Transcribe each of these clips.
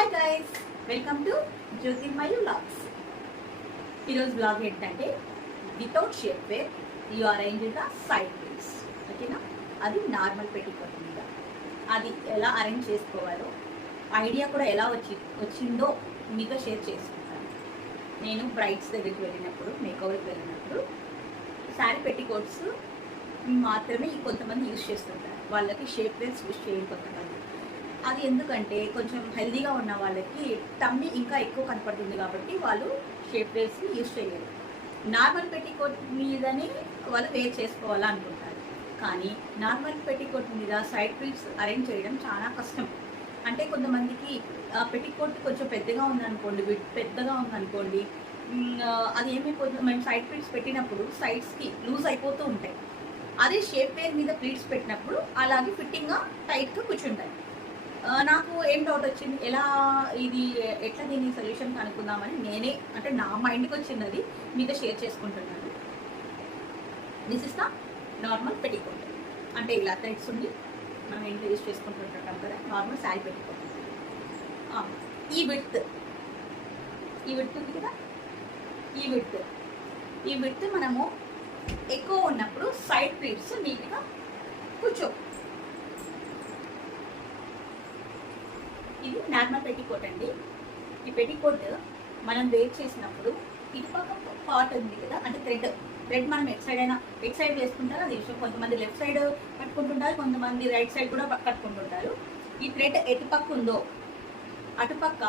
Hi guys, welcome to Jyothirmayi vlogs. ఈరోజు vlog ఏంటంటే without shapewear you arrange the side piece. ఓకేనా, అది normal petticoat మీద అది ఎలా అరేంజ్ చేసుకోవాలో ఐడియా కూడా ఎలా వచ్చిందో మీతో షేర్ చేసుకుంటాను. నేను బ్రైడ్స్ దగ్గరికి వెళ్ళినప్పుడు, మేకవర్కి వెళ్ళినప్పుడు శారీ పెట్టికోట్స్ మాత్రమే కొంతమంది యూజ్ చేస్తుంటారు. వాళ్ళకి షేప్ వేర్స్ యూజ్ చేయరు కొంతమంది. అది ఎందుకంటే కొంచెం హెల్దీగా ఉన్న వాళ్ళకి టమ్మీ ఇంకా ఎక్కువ కనపడుతుంది కాబట్టి వాళ్ళు షేప్ వేర్స్ని యూజ్ చేయలేరు. నార్మల్ పెట్టికోట్ మీదనే వాళ్ళు వేర్ చేసుకోవాలనుకుంటారు. కానీ నార్మల్ పెట్టికోట్ మీద సైడ్ ప్లీట్స్ అరేంజ్ చేయడం చాలా కష్టం. అంటే కొంతమందికి పెట్టికోట్ కొంచెం పెద్దగా ఉందనుకోండి, పెద్దగా ఉందనుకోండి, అది ఏమైపోతుంది, మేము సైడ్ ప్లీట్స్ పెట్టినప్పుడు సైడ్స్కి లూజ్ అయిపోతూ ఉంటాయి. అదే షేప్ వేర్ మీద ప్లీట్స్ పెట్టినప్పుడు అలాగే ఫిట్టింగ్గా టైట్గా కూర్చుంటాయి. నాకు ఏం డౌట్ వచ్చింది, ఎట్లా దీని సొల్యూషన్ కనుక్కుందామని నేనే, అంటే నా మైండ్కి వచ్చినది మీతో షేర్ చేసుకుంటున్నాను. This is the normal petticoat. అంటే ఇలా థ్రెడ్స్ ఉండి మనం ఇంట్లో యూజ్ చేసుకుంటుంటాం కదా, నార్మల్ శారీ పెట్టికోట్. ఈ విడ్త్ ఉంది కదా, ఈ విడ్త్ మనము ఎక్కువ ఉన్నప్పుడు సైడ్ ప్లీట్స్ నీట్గా కూర్చో. ఇది నార్మల్ పెట్టికోట్ అండి. ఈ పెట్టికోట్ మనం వేర్ చేసినప్పుడు ఇటుపక్క పార్ట్ ఉంది కదా, అంటే థ్రెడ్ మనం ఎట్ సైడ్ వేసుకుంటారు, అది విషయం. కొంతమంది లెఫ్ట్ సైడ్ కట్టుకుంటుంటారు, కొంతమంది రైట్ సైడ్ కూడా కట్టుకుంటుంటారు. ఈ థ్రెడ్ ఎటుపక్క ఉందో అటుపక్క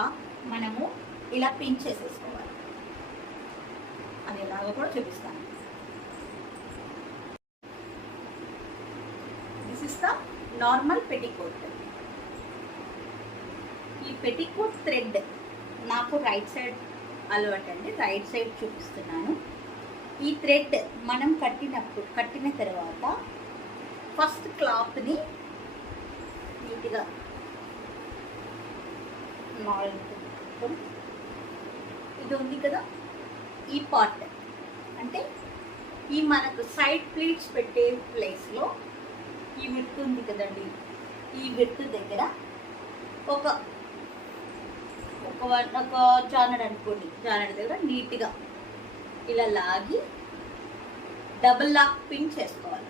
మనము ఇలా పిన్ చేసేసుకోవాలి. అది ఎలాగో కూడా చూపిస్తాను. This is the normal petticoat. ఈ పెట్టికోట్ థ్రెడ్ నాకు రైట్ సైడ్ అలవాటు అండి, రైట్ సైడ్ చూపిస్తున్నాను. ఈ థ్రెడ్ మనం కట్టిన తర్వాత ఫస్ట్ క్లాత్ని నీట్గా ఇది ఉంది కదా, ఈ పార్ట్ అంటే ఈ మనకు సైడ్ ప్లీట్స్ పెట్టే ప్లేస్లో ఈ విడ్త్ ఉంది కదండి, ఈ విడ్త్ దగ్గర ఒక జానడ్ అనుకోండి, జానడ్ దగ్గర నీట్గా ఇలా లాగి డబుల్ లాక్ పిన్ చేసుకోవాలి.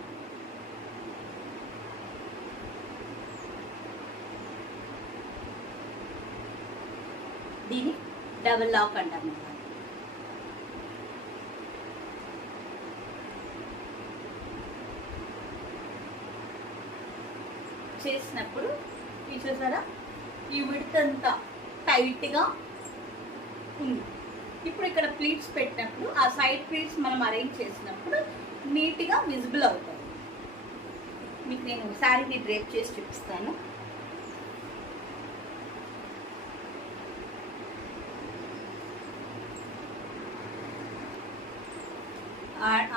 దీన్ని డబుల్ లాక్ అంటాం. చేసినప్పుడు ఇది చూసారా, ఈ విడ్త్ అంతా టైట్గా ఉంది. ఇప్పుడు ఇక్కడ ప్లీట్స్ పెట్టినప్పుడు ఆ సైడ్ ప్లీట్స్ మనం అరేంజ్ చేసినప్పుడు నీట్గా విజిబుల్ అవుతుంది. మీకు నేను శారీని డ్రేప్ చేసి చూపిస్తాను.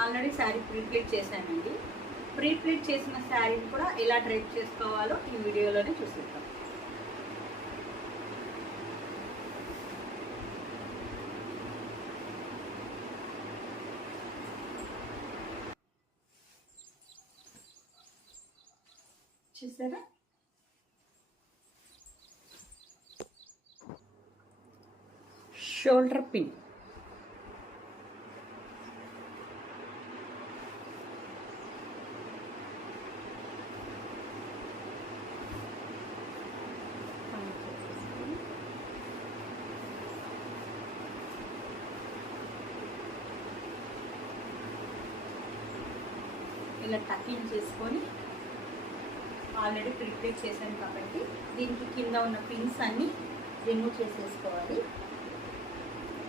ఆల్రెడీ శారీ ప్రీప్లీట్ చేశానండి. ప్రీప్లీట్ చేసిన శారీని కూడా ఎలా డ్రేప్ చేసుకోవాలో ఈ వీడియోలోనే చూపిస్తాం. చూసారా, షోల్డర్ పిన్. ఇలా టకింగ్ చేసుకొని ఆల్రెడీ ప్రిపేర్ చేశాను కాబట్టి దీనికి కింద ఉన్న పిన్స్ అన్నీ రిమూవ్ చేసేసుకోవాలి.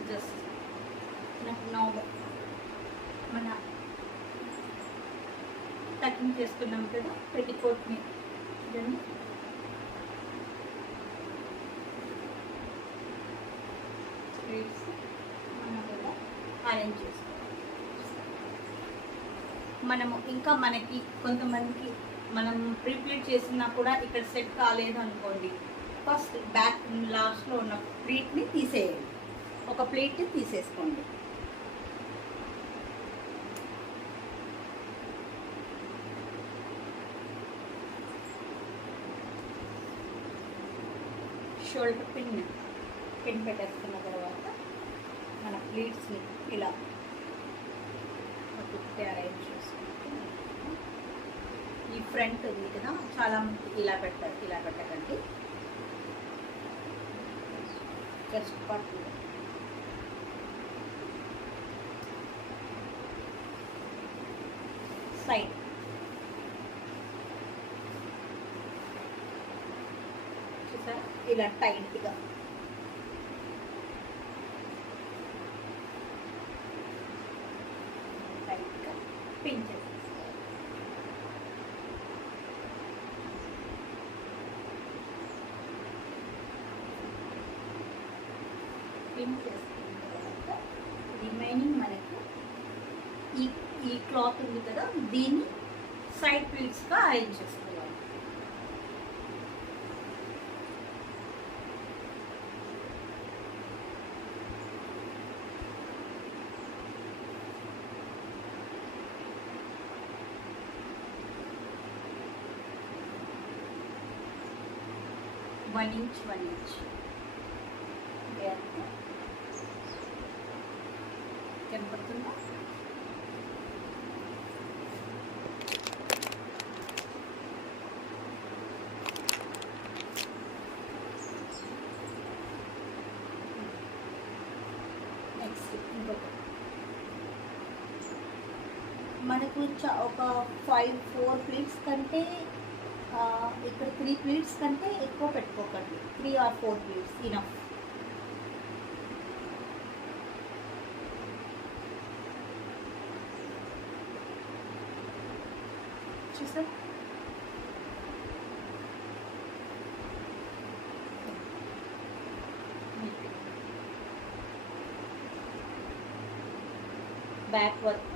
జస్ట్ మన టకింగ్ చేసుకున్నాం కదా పెట్టికోట్ని, దాన్ని మనం ఇలా అరేంజ్ చేసుకోవాలి. మనము ఇంకా మనకి కొంతమందికి మనం ప్రీప్లీట్ చేసినా కూడా ఇక్కడ సెట్ కాలేదు అనుకోండి, ఫస్ట్ బ్యాక్ లాస్ట్లో ఉన్న ప్లీట్ని తీసేయాలి. ఒక ప్లీట్ని తీసేసుకోండి. షోల్డర్ పిన్ పెట్టేసుకున్న తర్వాత మన ప్లీట్స్ని ఇలా అరేంజ్ చేసుకుంటే ఈ ఫ్రంట్ ఉంది కదా, చాలామంది ఇలా పెట్టకండి. జస్ట్ పట్టు సైడ్ చూసారా, ఇలా టైట్గా పిన్ చేసేసుకోవాలి. పిన్ చేసుకున్న తర్వాత రిమైనింగ్ మనకు ఈ క్లాత్ ఉంది కదా, దీన్ని సైడ్ ప్లీట్స్గా అరేంజ్ చేసుకోవాలి. వన్ ఇంచ్ కనపడుతుందా? నెక్స్ట్ ఇంకొకటి మనకు ఒక 4 ప్లేట్స్ కంటే ఇక్కడ 3 ప్లేట్స్ కంటే ఎక్కువ పెట్టుకోకండి. 3 or 4 ప్లేట్స్ ఇనఫ్. చూసారు, బ్యాక్ వర్క్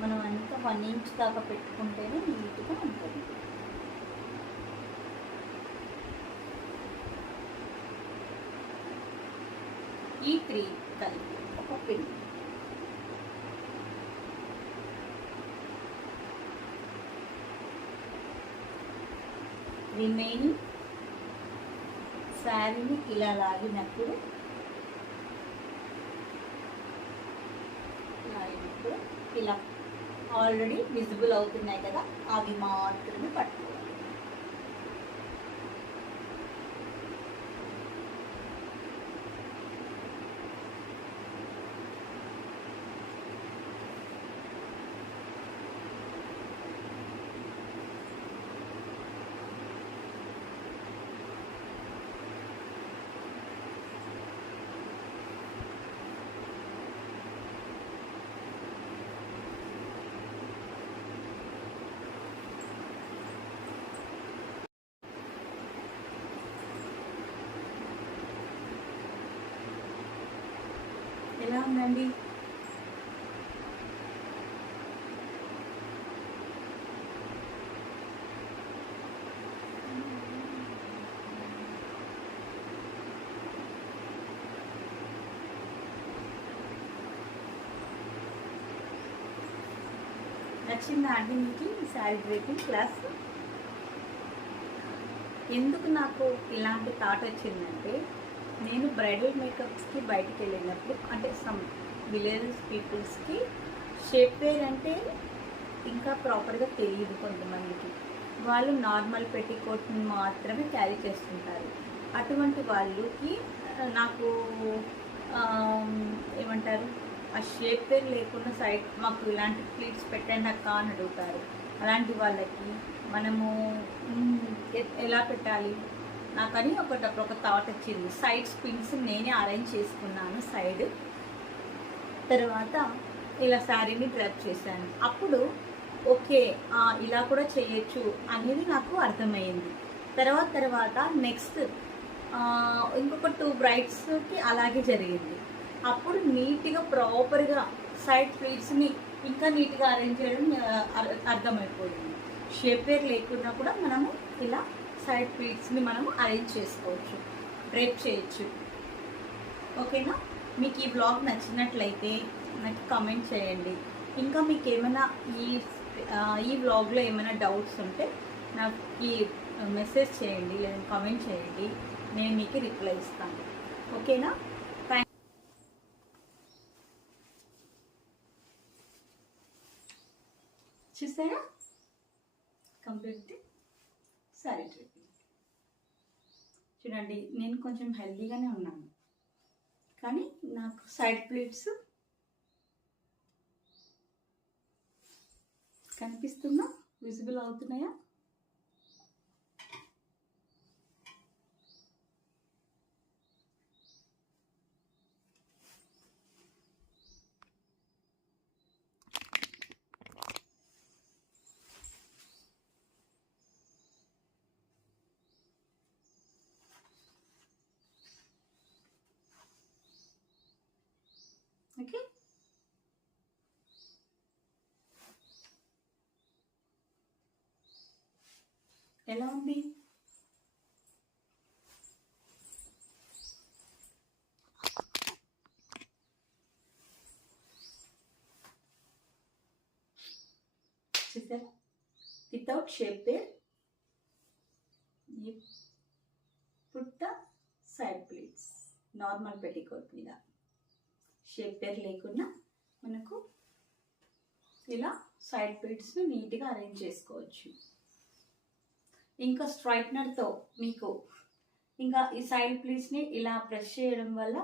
మనం అంతా 1 ఇంచ్ దాకా పెట్టుకుంటేనే నీట్గా ఉంటుంది. ఈ 3 కలిపి ఒక పిన్. రిమైనింగ్ శారీని ఇలా లాగినప్పుడు ఇలా ఆల్రెడీ విజిబుల్ అవుతున్నాయి కదా, అవి మాత్రమే పట్టుకోవాలి. ఎలా ఉందండి? నచ్చిందా అండి మీకు ఈ శారీ డ్రేపింగ్ క్లాస్? ఎందుకు నాకు ఇలాంటి థాట్ వచ్చిందంటే, నేను బ్రైడల్ మేకప్స్కి బయటికి వెళ్ళినప్పుడు, అంటే సమ్ విలేజెస్ పీపుల్స్కి షేప్ వేర్ అంటే ఇంకా ప్రాపర్గా తెలియదు కొంతమందికి. వాళ్ళు నార్మల్ పెట్టికోట్ని మాత్రమే క్యారీ చేస్తుంటారు. అటువంటి వాళ్ళకి నాకు ఏమంటారు, ఆ షేప్ వేర్ లేకుండా సైడ్ మాకు ఇలాంటి ప్లీట్స్ పెట్టండి అక్క అని అడుగుతారు. అలాంటి వాళ్ళకి మనము ఎలా పెట్టాలి నాకని ఒక థాట్ వచ్చింది. సైడ్ స్పిన్స్ నేనే అరేంజ్ చేసుకున్నాను సైడ్. తర్వాత ఇలా శారీని డ్రాప్ చేశాను. అప్పుడు ఓకే ఇలా కూడా చేయొచ్చు అనేది నాకు అర్థమైంది. తర్వాత నెక్స్ట్ ఇంకొక 2 బ్రైడ్స్కి అలాగే జరిగింది. అప్పుడు నీట్గా ప్రాపర్గా సైడ్ ప్లీట్స్ని ఇంకా నీట్గా అరేంజ్ చేయడం అర్థమైపోయింది. షేప్ వేర్ లేకుండా కూడా మనము ఇలా సైడ్ ప్లీట్స్ని మనము అరేంజ్ చేసుకోవచ్చు, డ్రేప్ చేయొచ్చు. ఓకేనా? మీకు ఈ బ్లాగ్ నచ్చినట్లయితే నాకు కామెంట్ చేయండి. ఇంకా మీకు ఏమైనా ఈ వ్లాగ్లో ఏమైనా డౌట్స్ ఉంటే నాకు మెసేజ్ చేయండి లేదా కామెంట్ చేయండి, నేను మీకు రిప్లై ఇస్తాను. ఓకేనా? చూసారా, కంప్లీట్ సారీ ట్రిప్పింగ్. చూడండి, నేను కొంచెం హెల్దీగానే ఉన్నాను, కానీ నాకు సైడ్ ప్లేట్స్ కనిపిస్తుందా, విజిబుల్ అవుతున్నాయా? ఓకే, ఎలా ఉంది? చూసారా, without shape you put the side pleats, normal petticoat మీద షేప్ లేకుండా మనకు ఇలా సైడ్ ప్లీట్స్ని నీట్గా అరేంజ్ చేసుకోవచ్చు. ఇంకా స్ట్రైట్నర్తో మీకు ఇంకా ఈ సైడ్ ప్లీట్స్ని ఇలా ప్రెస్ చేయడం వల్ల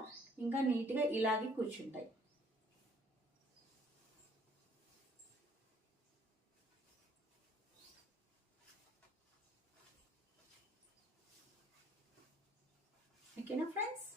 ఇంకా నీట్గా ఇలాగే కూర్చుంటాయి. ఓకేనా friends?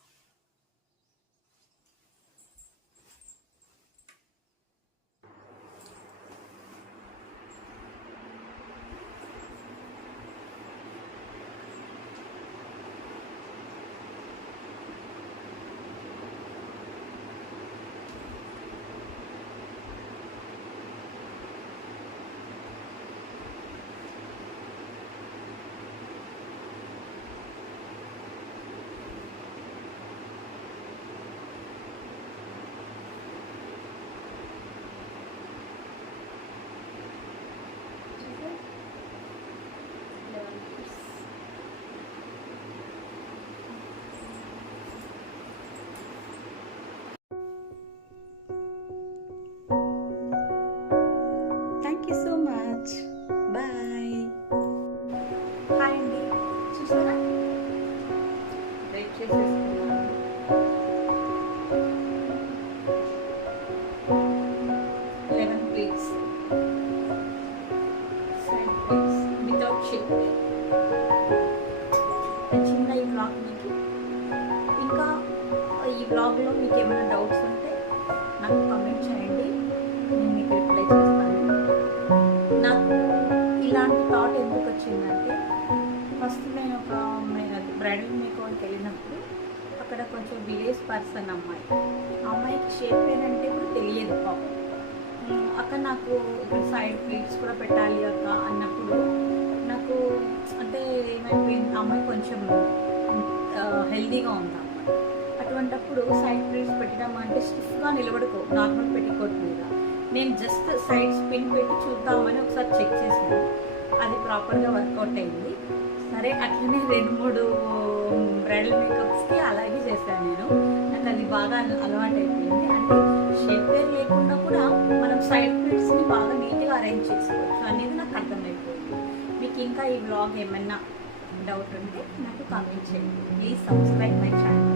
Thank you so much, bye. Hi అండి, చూసారా, వెయిట్ చేసేసుకున్నాను. Pleats, side pleats without shape. నచ్చిందా ఈ బ్లాగ్ మీకు? ఇంకా ఈ బ్లాగ్లో మీకు ఏమైనా డౌట్స్ ఉంటే నాకు కామెంట్ చేయండి, నేను మీకు రిప్లై చేస్తాను. నాకు ఇలాంటి థాట్ ఎందుకు వచ్చిందంటే, ఫస్ట్ నేను ఒక బ్రైడల్ మేకప్కి వెళ్ళినప్పుడు అక్కడ కొంచెం విలేజ్ పర్సన్ అమ్మాయికి షేప్ ఏంటంటే కూడా తెలియదు పాపం. అక్కడ నాకు ఇక్కడ సైడ్ ప్లీట్స్ కూడా పెట్టాలి అక్క అన్నప్పుడు నాకు అంటే ఏమైపోయింది, అమ్మాయి కొంచెం హెల్దీగా ఉంది అమ్మాయి. అటువంటప్పుడు సైడ్ ప్లీట్స్ పెట్టడం అంటే స్టిఫ్గా నిలబడుకో నార్మల్ పెట్టికోట్ మీద. నేను జస్ట్ సైడ్ స్పిన్ పెట్టి చూద్దామని ఒకసారి చెక్ చేసాను, అది ప్రాపర్గా వర్కౌట్ అయింది. సరే, అట్లనే 2-3 బ్రైడల్ మేకప్స్కి అలాగే చేశాను నేను. నాకు అది బాగా అలవాటు అయిపోయింది. అంటే షేప్ లేకుండా కూడా మనం సైడ్ ప్లీట్స్ని బాగా నీట్గా అరేంజ్ చేసుకోవచ్చు అనేది నాకు అర్థమైపోయింది. మీకు ఇంకా ఈ బ్లాగ్ ఏమైనా డౌట్ ఉంటే నాకు కామెంట్ చేయండి. Please subscribe my channel.